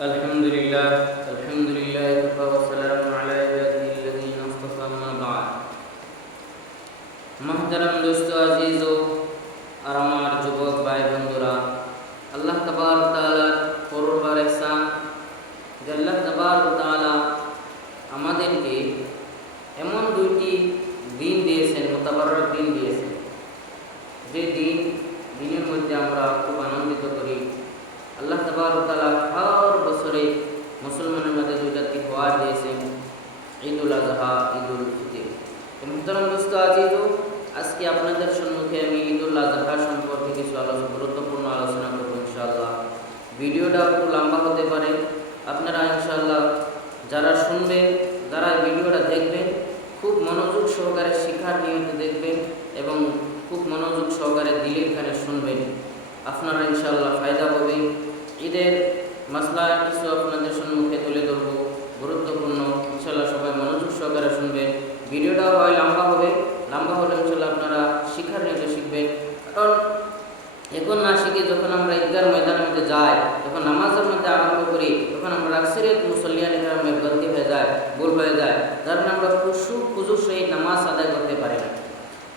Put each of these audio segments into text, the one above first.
الحمد لله الحمد لله كفى وسلام على عباده الذين اصطفى ما بعد. محترم دوست দিয়েছেন ঈদ উল আজহা ঈদ উল ফিতর দোস্ত আজকে আপনাদের সম্মুখে আমি ঈদ উল আজহা সম্পর্কে কিছু আলোচনা গুরুত্বপূর্ণ আলোচনা করব ইনশাআল্লাহ। ভিডিওটা একটু লম্বা হতে পারে। আপনারা ইনশাআল্লাহ যারা শুনবেন, যারা ভিডিওটা দেখবেন, খুব মনোযোগ সহকারে শিক্ষার নিয়মিত দেখবেন এবং খুব মনোযোগ সহকারে দিলের কানে শুনবেন। আপনারা ইনশাআল্লাহ ফায়দা হবে ঈদের মাসলা কিছু আপনাদের সম্মুখে তুলে ধরবো। গুরুত্বপূর্ণ। ইনশাল্লাহ সবাই মনোযোগ সহকারে শুনবেন ভিডিওটা হয় লম্বা হবে। লম্বা হলে ইনশাল্লাহ আপনারা শিখার নিতে শিখবেন। কারণ এখন না শিখে যখন আমরা ঈদগার ময়দানের মধ্যে যাই তখন নামাজের মধ্যে আরম্ভ করি, তখন আমরা আকসরিয়ত মুসল্লিয়ান গ্রামে গলতি হয়ে যায় ভুল হয়ে যায়। যার কারণে আমরা খুশু খুজুর সহিত নামাজ আদায় করতে পারি না।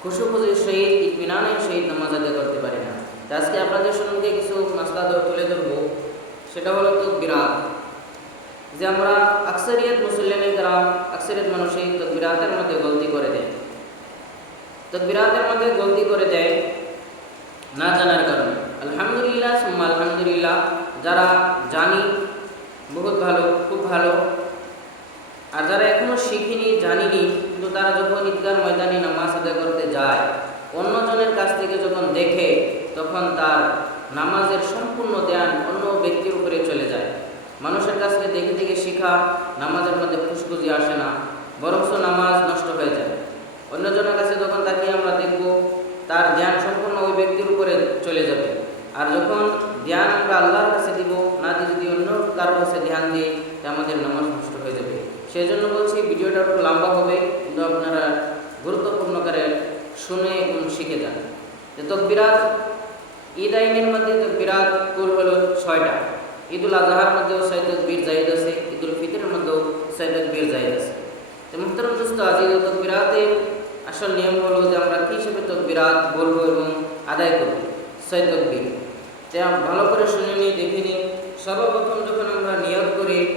খুশু খুজুর সহিত ইতমিনানের সহিত নামাজ আদায় করতে পারি না। আজকে আপনাদের সম্মুখে কিছু মাসলা তুলে ধরবো। সেটা হলো তো বিরাট। যে আমরা আকসরিয়ত মুসল্লিয়ান গ্রাম আকসরিয়ত মানুষই তো বিরাতের মধ্যে গলতি করে দেয়। তো বিরাতের মধ্যে গলতি করে দেয় না জানার কারণে। আলহামদুলিল্লাহ, সুম্মা আলহামদুলিল্লাহ, যারা জানি, বহুত ভালো, খুব ভালো। আর যারা এখনও শিখিনি, জানিনি, কিন্তু তারা যখন ঈদগার ময়দানে নামাজ আদায় করতে যায়, অন্যজনের কাছ থেকে যখন দেখে, তখন তার নামাজের সম্পূর্ণ ধ্যান অন্য ব্যক্তির উপরে চলে যায়। মানুষের কাছ থেকে দেখে দেখে শেখা নামাজের মধ্যে ফুসকুজি আসে না বরংস নামাজ নষ্ট হয়ে যায়। অন্যজনের কাছে যখন তাকিয়ে আমরা দেখব, তার ধ্যান সম্পূর্ণ ওই ব্যক্তির উপরে চলে যাবে। আর যখন ধ্যান আমরা আল্লাহর কাছে দিব, না দিয়ে যদি অন্য কারোর কাছে ধ্যান দিই, তা আমাদের নামাজ নষ্ট হয়ে যাবে। সেই জন্য বলছি, ভিডিওটা একটু লম্বা হবে, কিন্তু আপনারা গুরুত্বপূর্ণ করে শুনে এবং শিখে যান। যে তকবিরাত, ঈদ আইনের মধ্যে তকবিরাত কুল হল ছয়টা। ঈদুল আজহার মধ্যেও ছয় তকবির জাহিদ আছে, ঈদুল ফিতরের মধ্যেও ছয় তকবির জাহিদ আছে। তো মুহতারাম দোস্ত আজিজ তকবিরাতের আসল নিয়ম হলো যে আমরা কী হিসেবে তকবিরাত বলব এবং আদায় করব? ছয় তকবির। যে ভালো করে শুনে নিই দেখে নিই সর্বপ্রথম যখন আমরা নিয়োগ করে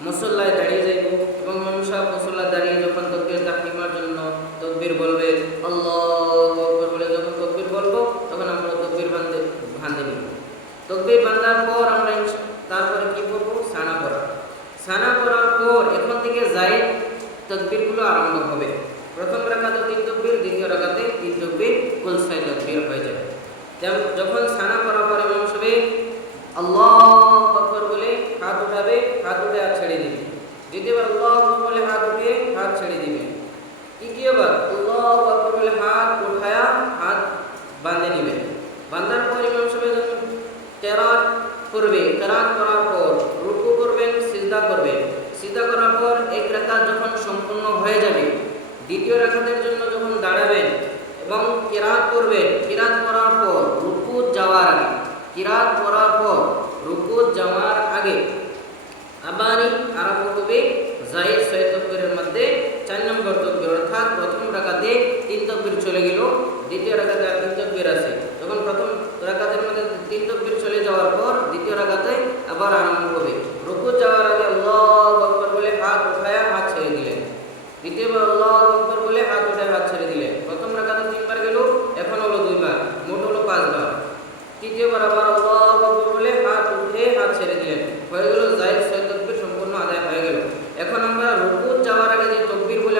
মুসল্লায় দাঁড়িয়ে যাইব এবং সাহেব মুসল্লা দাঁড়িয়ে যখন তকবির তাকলিমার জন্য তকবির বলবে আল্লাহ আকবর বলে যখন তকবির বলব তখন আমরা তকবির বান্ধে বান্ধে নিব তকবির বান্ধার পর আমরা ইনশা- তারপরে কি করব সানা পড়া সানা পড়ার পর এখন থেকে যাই তকবিরগুলো আরম্ভ হবে। প্রথম রাখাতে তিন তকবির, দ্বিতীয় রাখাতে তিন তকবির কুল ছয় তকবির হয়ে যাবে। যখন সানা করার পর ইমাম সাহেব আল্লাহ আকবর বলে হাত উঠাবে, হাত উঠে হাত ছেড়ে দিবে। দ্বিতীয়বার আল্লাহ বলে হাত উঠিয়ে হাত ছেড়ে দিবে। তৃতীয়বার আল্লাহ আকবর বলে হাত উঠায়া হাত বাঁধে নিবে। বাঁধার পর ইমাম সাহেব যখন কেরাত করবে কেরাত করার পর রুকু করবেন, সিজদা করবেন। সিজদা করার পর এক রাকাত যখন সম্পূর্ণ হয়ে যাবে। দ্বিতীয় রাকাতের জন্য যখন দাঁড়াবেন এবং কিরাত করবেন, কিরাত করার পর রুকু যাওয়ার আগে, কিরাত করার পর রুকু যাওয়ার আগে আবারই আরম্ভ হবে জাহির ছয় মধ্যে চার নম্বর তকবীর। অর্থাৎ প্রথম রাকাতে তিন তকবীর চলে গেল। দ্বিতীয় রাকাতে আর তিন তকবীর আছে তখন প্রথম রাকাতের মধ্যে তিন তকবীর চলে যাওয়ার পর দ্বিতীয় রাকাতে আবার আরম্ভ হবে রুকু যাওয়ার আগে আল্লাহু আকবার বলে হাত উঠায়া হাত ছেড়ে দিলেন আদায় আমরা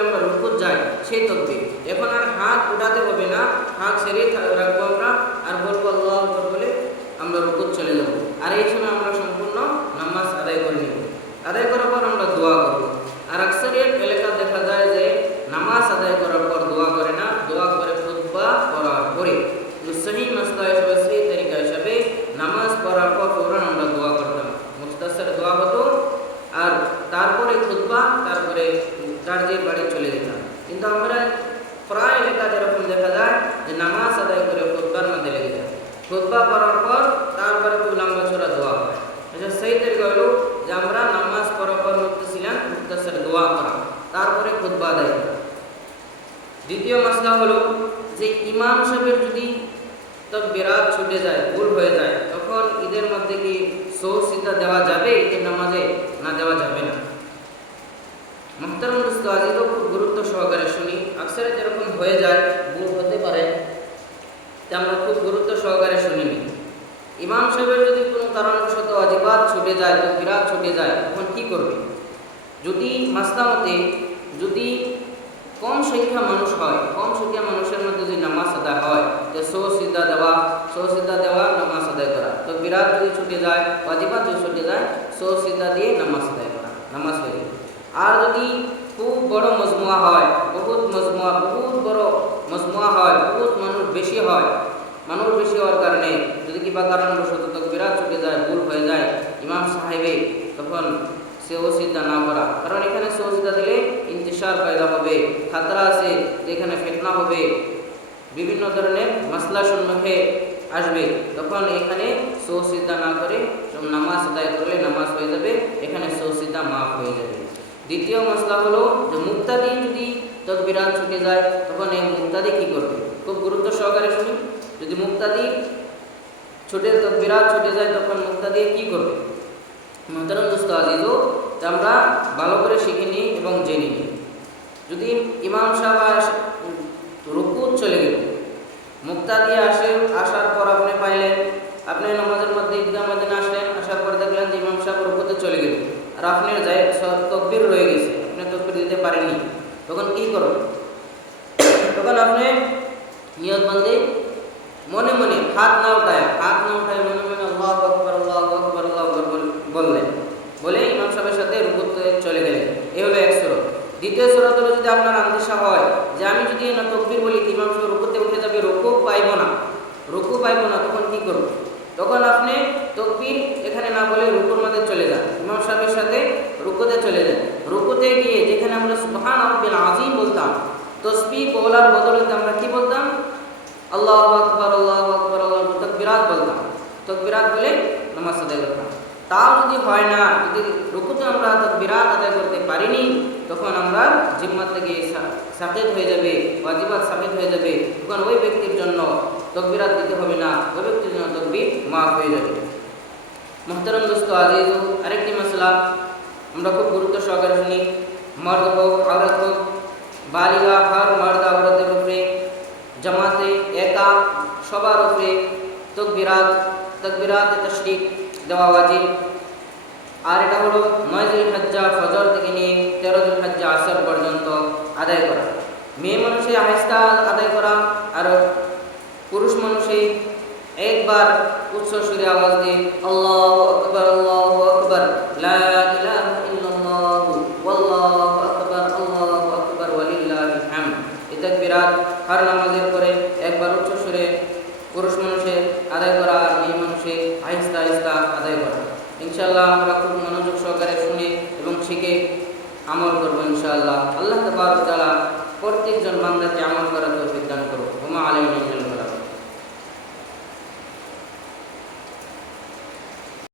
আমরা যাই, সেই এখন আর হাত উঠাতে হবে না, হাত ছেড়ে রাখব আমরা, আর বলে আমরা চলে আর এই সময় আমরা সম্পূর্ণ নামাজ আদায় casa হলো যে ইমাম সাহেবের যদি তকবিরাত ছুটে যায়, ভুল হয়ে যায়, তখন ঈদের মধ্যে কি সৌসিদা দেওয়া যাবে? ঈদের নামাজে? না, দেওয়া যাবে না। দোস্ত খুব গুরুত্ব সহকারে শুনি। আকসারে যেরকম হয়ে যায়, ভুল হতে পারে তা আমরা খুব গুরুত্ব সহকারে শুনিনি। ইমাম সাহেবের যদি কোনো কারণবশত অজিবাদ ছুটে যায় তো বিরাট ছুটে যায়, তখন কি করবে? যদি মাস্তামতে যদি কম সংখ্যা মানুষ হয়, কম সংখ্যা মানুষের মধ্যে যদি নামাজ আদায় হয় সো সিদ্ধা দেওয়া সিদ্ধা দেওয়া, নামাজ আদায় করা। তো বিরাট যদি ছুটে যায় অজিবাদ যদি ছুটে যায় সিদ্ধা দিয়ে নামাজ আদায় করা, নামাজ হয়ে আর যদি খুব বড় মজমুয়া হয়, বহুত মজমুয়া, বহুত বড় মজমুয়া হয়, বহুত মানুষ বেশি হয়, মানুষ বেশি হওয়ার কারণে যদি কিবা কারণবশত বিরাট ছুটে যায়, ভুল হয়ে যায়, ইমাম সাহেবে তখন সে ওসিদা না করা। কারণ এখানে সে ওসিদা দিলে ইন্তিসার পয়দা হবে, খাতরা আছে, যেখানে ফেতনা হবে। বিভিন্ন ধরনের মশলা সম্মুখে আসবে। তখন এখানে সৌসিদ্ধা না করে নামাজ আদায় করলে নামাজ হয়ে যাবে, এখানে সৌসিদ্ধা মাফ হয়ে যাবে। দ্বিতীয় মশলা হলো যে মুক্তাদি যদি তকবিরাত ছুটে যায়, তখন এই মুক্তাদি কি করবে? খুব গুরুত্ব সহকারে শুনি। যদি মুক্তাদি ছুটে তকবিরাত ছুটে যায়, তখন মুক্তাদি কি করবে? মহতারম দোস্ত আজিজও আমরা ভালো করে শিখে নিই এবং জেনে নিই। যদি ইমাম সাহেব রুকুত চলে গেল মুক্তা দিয়ে আসে, আসার পর আপনি পাইলেন, আপনি নামাজের মধ্যে ঈদগাহ মদিনে আসলেন, আসার পর দেখলেন যে ইমাম সাহেব রুকুতে চলে গেল। আর আপনার যাই তকবির রয়ে গেছে, আপনি তকবির দিতে পারেননি। তখন কি করবেন তখন আপনি নিয়ত বন্দে মনে মনে হাত না উঠায়, হাত না উঠায় মনে মনে আল্লাহ আকবর বল- বললেন বলে ইমাম সাহেবের সাথে রুকুতে চলে গেলেন এ হলো এক সুরত দ্বিতীয় সুরত হলো যদি আপনার আন্দেশা হয়, যে আমি যদি না তকবির বলি ইমাম সাহেব রুকুতে উঠে যাবে, রুকু পাইব না। রুকু পাইব না, তখন কি করব? তখন আপনি তকবির এখানে না বলে রুকুর মধ্যে চলে যান। ইমাম সাহেবের সাথে রুকুতে চলে যান। রুকুতে গিয়ে যেখানে আমরা সুবহান আব্বিল আজিম বলতাম তসবি বলার বদলতে আমরা কি বলতাম? আল্লাহ আকবর আল্লাহ আকবর, আল্লাহ তকবিরাত বলতাম। তকবিরাত বলে নামাজ আদায় করতাম। তাও যদি হয় না, যদি রুকুতে আমরা তকবিরাত আদায় করতে পারিনি, তখন আমরা জিম্মাত থেকে সাকিত হয়ে যাবে, ওয়াজিবাত সাকিত হয়ে যাবে। তখন ওই ব্যক্তির জন্য তকবিরাত দিতে হবে না, ওই ব্যক্তির জন্য তকবির মাফ হয়ে যাবে। মোহতারম দোস্ত, আজিজ, আরেকটি মশলা আমরা খুব গুরুত্ব সহকারে শুনি। মর্দ হোক, আওরত হোক বালিকা হর, মর্দ আওরতের উপরে, জামাতে, একা, সবার উপরে, তকবিরাত তকবিরাত তশরিক। দেওয়া ওয়াজিব আর এটা হলো নয় দিল হজ্জা ফজর থেকে নিয়ে তেরো দিল হজ্জা আসর পর্যন্ত আদায় করা। মেয়ে মানুষে আহেস্তা আদায় করা আর পুরুষ মানুষে একবার উচ্চ সুরে আওয়াজ দিয়ে আল্লাহু ইনশাআল্লাহ আমরা খুব মনোযোগ সহকারে শুনে এবং শিখে আমল করব ইনশাআল্লাহ। আল্লাহ তালা প্রত্যেকজন বান্দাকে আমল করার